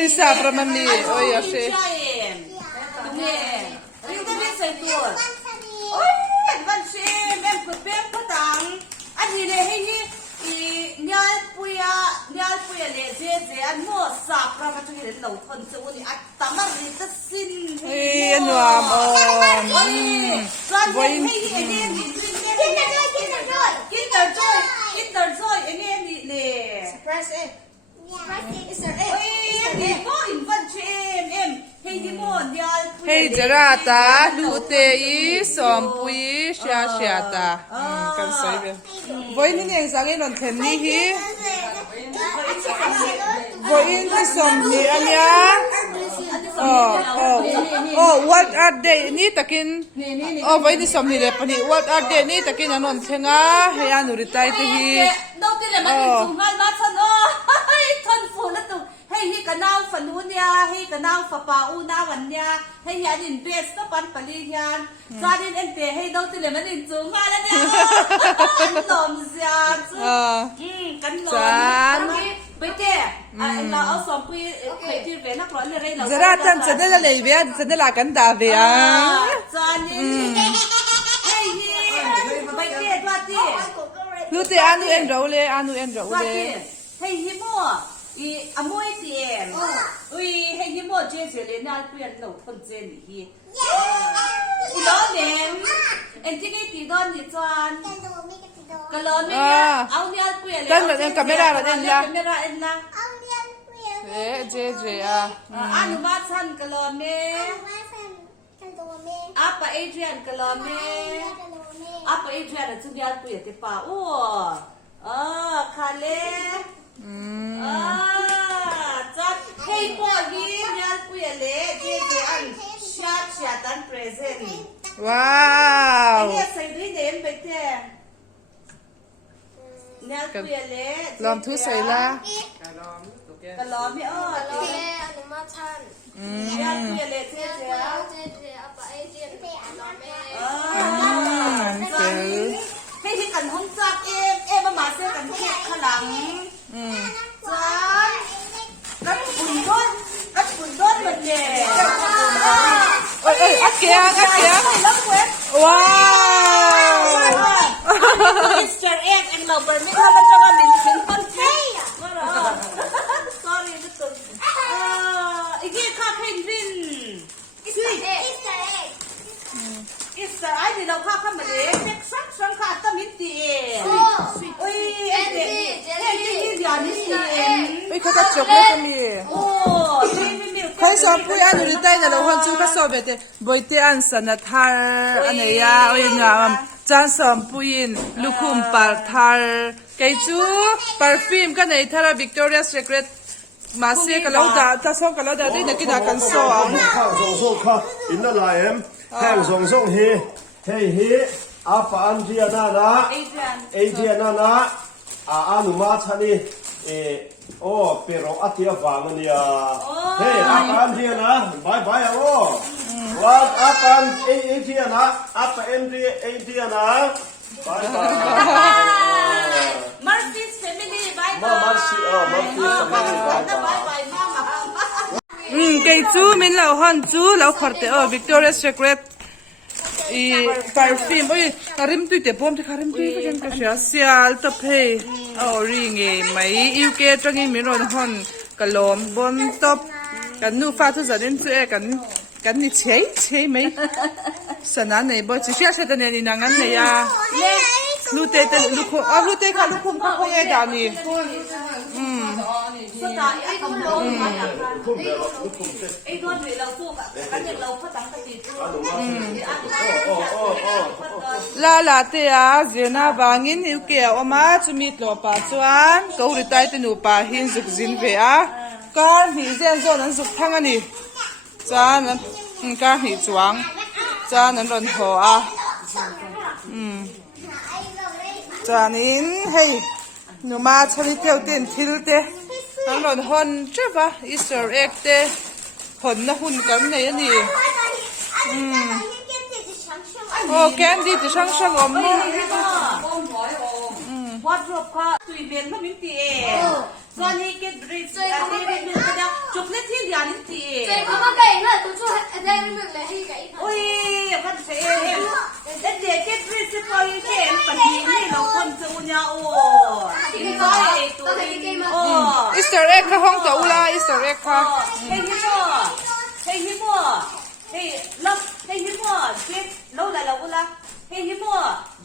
Oi, sapra mami. Oi, ashe. Văn xem em cứ bếp có tặng anh gì này hình như nhal puya lệ dễ anh mua sạp ra mà chúng đến lâu phần số này anh tắm mà đi tất xin Ê, anh làm Rồi anh em Kinder Joy anh em đi nè Surprise em Ôi em có in văn cho em Hey đi mua nhal Hey, jarata, lute i, sompui, shia ta. Kan sai be. Voi ni neng sang en on them ni hi. Voi in ni som ni anya. What are they? Ni takin. Voi ni som ni le pani. What are they? Ni takin anon thenga. He anu ritai te hi. Đâu tin là mình dùng ngon mát thân thân phụ nó tụ hay cái nào phần u nha hay cái nào phá phá u naวันnha hay hiện in best nó bắn pali hiền gia đình em té hay đâu tin là mình dùng ngonแล้วเนี่ยanh lòm ra chứ cái lòm bây giờ anh là ở xóm quy khởi đi về nắp lõiเลยเรา Zara tan chân là lei ve, chân là kan ta ve à. gia đình hay bây giờ qua đi Lute anu en role, anu en role. hay hi mua i amoi tiền ui hay hi mua chơi chơi lên nào quyền lâu phân chơi gì hi đó nè em chỉ cái tí đó thì toàn cái lớn này áo nhau quyền Kan camera là den la. camera em la Je à. anh mà san cái lớn nè apa Adrian cái lớn nè apa Adrian là chúng nhau quyền thì pa ô Kaleจัดให้พวกนี้งานคุยเละเจ๊อันชาตันเพรสเซนต์ Wow. ไอ้เนี่ยใส่ด้วยเนมไปเจ๊งานคุยเละ Lom thu sai la. กะล้อมไม่อ้อเจ๊ อนุมาชัน งานคุยเละเจ๊ เจอัปเอเจนน้องแม่ จัดให้ที่กันห้องจัดเอ็มมาเสียกันแค่ขลังจัดกัดปุ่นด้นเหมือนเจ๊ Oi, akia. Wow. Easter egg and love bird. May kala ka kami simple cake. Sorry, ito. Igi ka Kendrin. Easter ay di daw ka mali. Next sang ka taminti. Uy, ente. Ente yan ni si. Oi, kaka chocolate mi. Oh, Khai som pui anu ri tai na lo hon chu ka so be te boite an sana thar aneya oi na chan som puin lukhum par thar kai chu perfume ka nei thara Victoria's Secret ma se ka lo da ta so ka lo da dei na ki na kan so ang ข้างส่งข้าอินนั่นแหละแห้งส่งเฮอาปานเจียนานะเอเจียนานะอานุมาชนีโอ้เปรอะเทียฟังเนี่ยเฮ้อาปานเจียนะบายโอ้ว่าอาปานเอเจียนะอาปานเจียนะบาย Murphy's family. Bye bye. Murphy's family. Bye bye, mama. Kai chu min lo hon chu lo khorte Victoria's Secret i perfume oi karim tu te pom te karim tu ka jan ka sia sial ta phe ring e mai UK tangi min ron hon kalom bon top kan nu fa tu zanin tu e kan ni chei mai sana nei bo chi sia ta ne ni nangan ne ya lute te lukho lute ka lukhum ka ko e da ni So ta ai cầm đồ mà ai đôi về lâu thuốc à cái này lâu phát tán cái gì la te a zena bangin UK oma chumi tlo pa chuan ko ri tai te nu pa hin zuk zin ve a kar hi zen zo nan zuk thang ani chan kar hi chuang chan an ron ho a chanin hei nu ma chali teu ten thil te an ron hon treva Easter egg te hon na hun kam nei ani candy thì sang sang ốm đi. Wardrobe ka tùy biến mà mình tì. Johnny get rich. Chocolate ยานิตี 这妈妈给了，都说在那边来黑给。 อุ้ยพันเสียเด็กเด็กเก็บริสก็ยังเก็บปัจจุบันเราคนจะอุญญาโอ้ที่ก็ไอ้ตัวนี้โอ้ Easter egg ค่ะห้องตัวละ Easter egg ค่ะ เฮ้ยฮิโมเฮ้ยฮิโมเฮ้ยล็อกเฮ้ยฮิโมเจ็บเราละเราละเฮ้ยฮิโม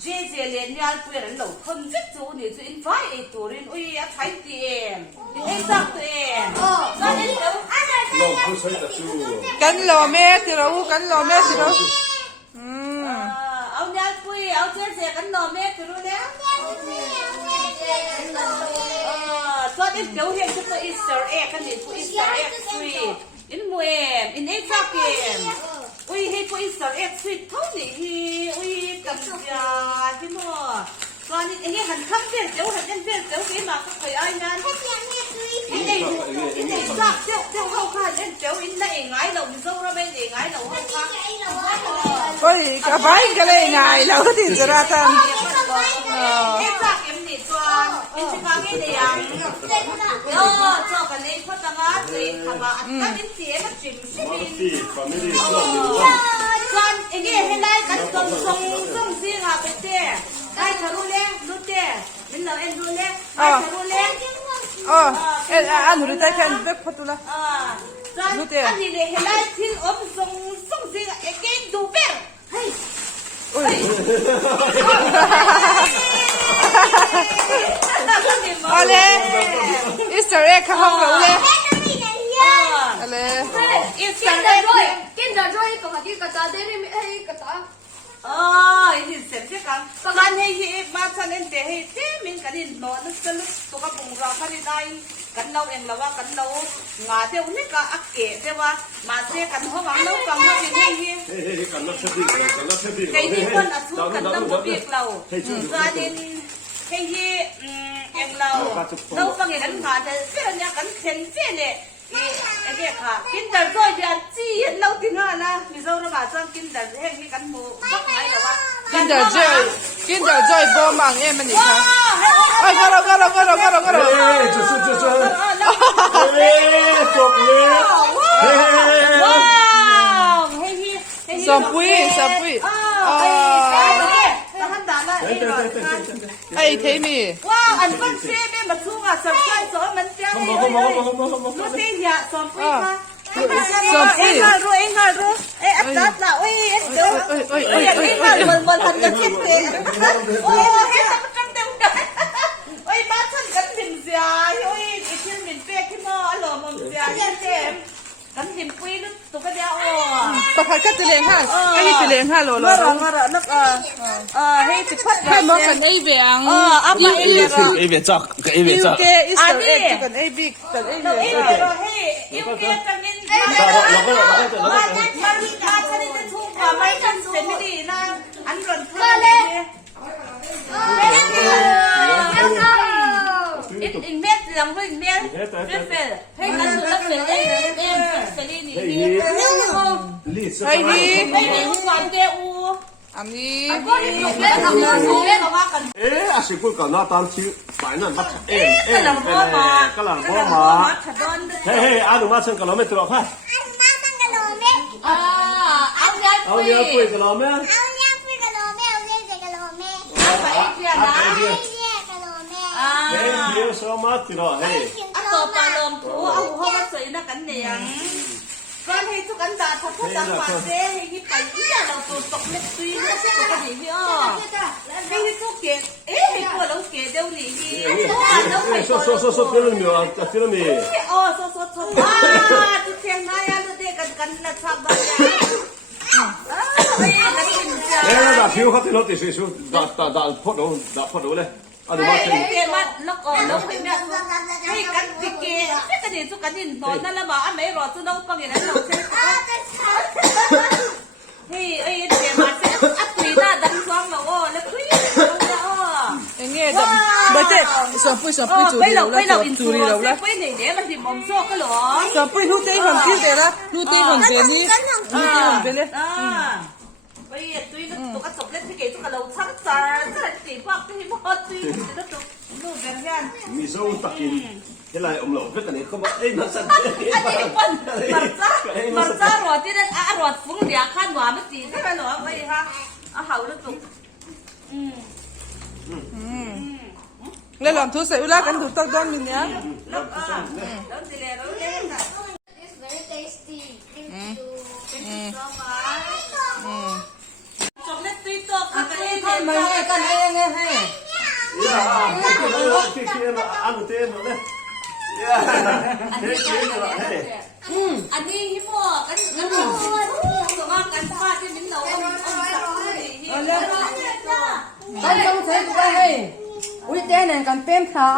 เจเจเลียนยาเปลี่ยนเราคนจะจูนี่จะอินไฟไอ้ตัวนี้อุ้ยอะไทยเตียนไอ้สักเตียนก็เห็นเดี๋ยว 老不吹的书。 กันรอแม่ที่เรากันรอแม่ที่เราอืม เอายาปุยเอาเจเจกันหน่อแม่จะรู้แล้วตอนนี้เดี๋ยวเห็นจะเป็นอีสเตอร์เอ็กกันนี่เป็นอีสเตอร์เอ็กสวีทอินมวยอินเอ็กซ์ซักเกมอุ้ยให้เป็นอีสเตอร์เอ็กสวีทเท่านี้อุ้ยกับยาที่มั่วตอนนี้ไอ้เนี่ยหันข้างเดียวเดี๋ยวหันยันเดียวเดี๋ยวกี่มาก็เคยไอ้งานอินเอ็กซ์ซักเดี๋ยวเข้าข้างยันเดี๋ยวอินได้ไงเราไม่สู้เราไม่ได้ไงเราเข้าข้าง เฮ้ยกระบายกันเลยไงเราก็ติดจะรักกัน เอ็กซ์ซักเอ็มนี่ตัวอินชิคาเกเดียงเออชอบกันเลยเพราะตั้งอาทิตย์ทำมาอันนั้นเป็นเสียมันจิ้มใช่ไหม family ก่อนไอ้นี่ให้ไล่กันส่งซีค่ะไปเต้ไอ้ทะลุเล่รู้เต้เป็นเราเอ็นรู้เล่ไอ้ทะลุเล่ อ๋ออันหนูได้แค่เด็กพัตุละ ก่อนอันนี้เลยให้ไล่ทิ้งอมส่งซีเอ็กดูเป้เฮ้ย เอาเลย Easter egg ค่ะห้องเราเลยเอาเลย อีส 跟 เตอร์ 着 เอ็ก 追，跟着追，搞下啲曱甴在那边黑曱甴。 อีนี่เสร็จใช่กันประกันให้มาฉันเอ็นเตให้เต้มินกันนี่นอนนึกสลุกตัวกับบุงเราคันได้กันเราเองเราว่ากันเรางาเดียวนี่ก็อักเกะแต่ว่ามาเสียกันเพราะว่าเราฟังว่าเป็นให้嘿，干那吃饼，干那吃饼。 ไก่ที่คนอัดทุกกันต้องบ่เบียกเราการนี้ให้เองเราฟังอย่างนั้นมาแต่เสียเนี่ยกันเข็นเสียเนี่ยไอ้เด็กค่ะกินแต่ก็อย่าจี้เราทิ้งนะมีเราระบาดซ้ำกินแต่แห้งนี่กันหมูบักไหนแต่ว่า กินเดี๋ยวเจอกินเดี๋ยวเจอบ่มังเอ็มันนี่ค่ะเอ้ยก็เรา哎，就是。哎，做耶！嘿。 ว้าวเฮ้ยเฮ้ย สับปุ้ยท่านด่าละ ไอ้เทมี่ ว้าวอันฟังเสียเป็นมาทุ่งอ่ะสับใจสอนมันจะรู้สิอย่าสอนปุ้ยมารู้เอ๊ะอัดดับละโอ้ยเอ็ดเด้อโอ้ยอย่างนี้มันทันจะคิดเองโอ้ยเฮ็ดมันกันเต็มกันโอ้ยบ้านฉันกันหินเสียโอ้ยไอ้ที่หินเปียกที่มอหล่อมันเสียเย็นเจ็บกันหินปุ้ยนึกตัวกระเดียวอ๋อ ประพัดก็จะเลี้ยงห้าไอ้นี่จะเลี้ยงห้าโล มาร้องมาร้องนักให้สิพัด ให้มองกันไอ้เบียง อัพมาเอง A 边照，个 A 边 ยู 照。 เกอิสต์เอ็กกันไอ้บิ๊กกันไอ้ เรา เบี เอย ง เราให้ยูเกจังเงินมามีการคดีจะถูกกว่าไม่ทันเสร็จไม่ดีนะอันรันมาเลยอีเม็ดหลังไปอีเม็ดเฟลให้กันสุดแล้วเฟลเฟลนี่历史。ไม่มีทุกวันเดอู อันนี้ เราว่ากัน 哎，阿是不搞那当天摆那把哎， กำลังพ่อมา 个人帮忙。 ขัดดอน 嘿嘿，阿鲁妈趁个老妹对吧？快， เอาเงิน เอาเนื้อปุ้ยกับเราไหม ไปเดียนะ เฮ้ยเดี๋ยวสมาติดหรอเฮ้ย อันต่อไปลมถูเอาหัวมาใส่นักกันเนี่ยก็ให้ทุกอันดาทับทับปากเซ่ให้ที่ไปที่เราตัวตกเล็กตีให้ทุกคนดีพี่อ้อให้ที่ทุกเกศให้พวกเราเกศเดี๋ยวนี้说，别人没有啊，别人没。อ๋อโซว้าทุกเชียงนายอ่ะเด็กกันนะชาวบ้านเนี่ย哎，那票เขาที่รถติดสุดด่าพอดูเลย阿鲁妈趁。 เกมัดแล้วก็แล้วให้แม่ให้กันติเกศให้กันดีทุกกันนี่นอนนั่นละมาอันไหนรอจะน้องปังอย่างนั้นเราใช่เฮ้ยไอ้เกมัดอัดตีหน้าดังฟังมาโอ้แล้วคุยแล้วอ๋อ อย่างเงี้ยจะไม่ใช่สองปุ้ยจูดีเราแล้วจูดีเราแล้ว ไปไหนเนี่ยมันดิมอมโซ่ก็หรอ สองปุ้ยลูกเต้ของพี่เดี๋ยวละลูกเต้ของเจนี่ลูกเต้ของเจนี่ ไปตุ้ยตัวกระจกเล่นที่เก๋ตัวกระเราทั้งสารทั้งตีพวกที่พ่อตุ้ยแล้วตัวนู่นแบบนั้น มีโซ่ตักกิน cái này ông lẩu biết cái này không có ấy nó sẵn อันนี้เป็นมันจ้ารอดที่นั่นรอดฟุ้งเดียข้านหวานไม่ตีใช่ไหมหรอไว้ฮะเห่าแล้วตุก แล้วลองทุใส่อุลากันถูกต้องด้านนี้เนี่ย แล้วแล้วสิเลยแล้วเล่นกัน It's very tasty. Thank you. จบเล่นตีตัวกันเลย ทำมันกันเองให้ kia nó ăn một tên rồi đấy thế kia là hey อันนี้ฮิโมกันตัวว่ากันฟาดที่มิ้นเราเอาสักที กันต้องใช้ไปให้อุ้ยเจ๊เนี่ยกันเป็นขา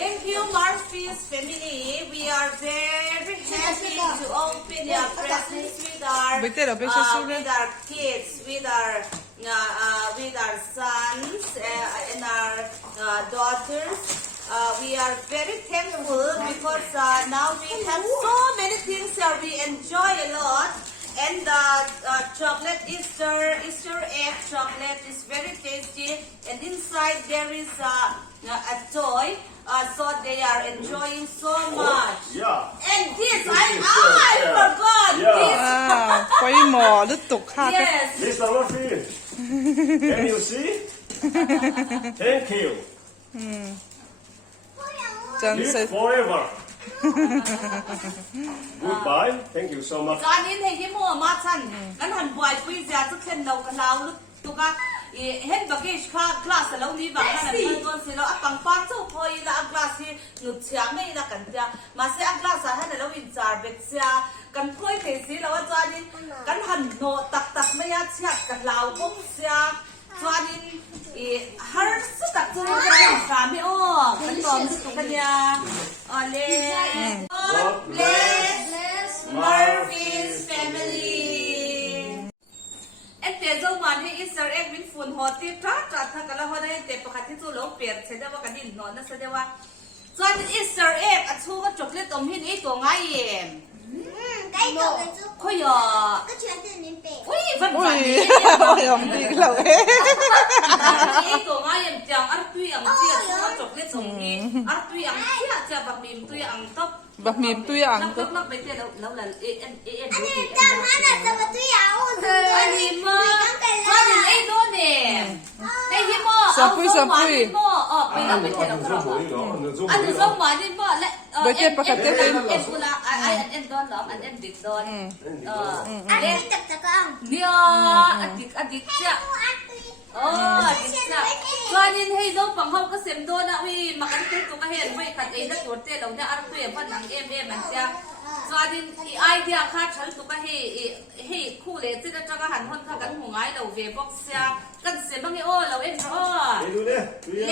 Thank you, Murphy's family. We are very happy to open your presents with our kids, with our sons and our daughters. We are very thankful because now we have so many things that we enjoy a lot. And the chocolate Easter egg chocolate is very tasty. And inside there is a toy. So they are enjoying so much. yeah And this, I forgot this. ไปหมอหรือตกค่ะ Yes. Mr. Murphy can you see thank you จัน live ใส่ forever goodbye thank you so much จานนี้ให้ที่มัวมาชันกันหันบ่อยปุ้ยจะสักเช่นเรากันเราลุกตุกะเห็นบักเกชค่ะคลาสเรานี่บักนั่นเป็นตัวสิเราปังปังสู้พอยละคลาสที่หนุดเชียงไม่ละกันจ้ะมาเสียคลาสให้เราวิจารณ์เบ็ดเสียกันพอยเทสิเราจานนี้กันหันโนตักไม่ยากเชียกันเราปุ๊บเสียจานนี้ฮาร์สตักตัวนี้สามีอ้อมันตอมสุกัญญาเล่เล่ Bless. Murphy's family. And there's a one who is our egg with food hot tip trat tha kala ho dai te pakhat thi chu lo per che da wa kadin no na sa dewa so an Easter egg a chu ga chocolate om hin e to ngai em cái cậu cái chú khoi ya cái chuyện từ niệm bể ui van อุ้ van ย ni โอ้ยอมดีเราเอ๊ะ e to ngai em chang ar tui ang chia chu ga chocolate om hi ar tui ang chia cha bak mim tui ang top แบบมีตัวอย่าง nak nak bai te lo la en anh em ta má là sao mà tôi ảo anh em mà con đi lấy đồ nè đây hi mo Sa pui mo bây giờ bây giờ đâu có anh được xong mà đi mo lại em pula anh don lắm anh địch don anh đi tập tập không nia anh địch cha địch cha cho nên hay đâu bằng không có xem đồ nào vì mà cái tết tụi cái hiện vậy cái ấy nó chuột tết đâu nha ăn tụi em phân nắng em anh cha cho nên idea khác chơi tụi cái hay khu lệ chứ cho cái hẳn hơn khác cái hùng ái đầu về box xe cần xem bằng cái ô lâu em cho đi đi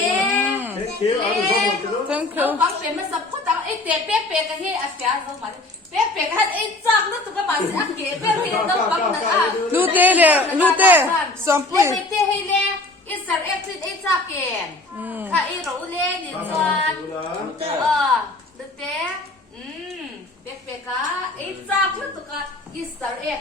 take care ăn xong rồi thank đâu you bằng xem mà sắp phút tao ấy tệ bé cái hay à xe không mà bé cái ấy chắc nó tụi các bạn sẽ ăn kế bé đâu bằng là ลูเต้เลยลูเต้สอมปุ้ย ไม่เต้ให้เล่อิสราเอลไอ้จักเกนค่ะไอ้รู้เล่นี่จวนดูเต้เป๊กๆไอ้จักแล้วตัวก็อิสราเอล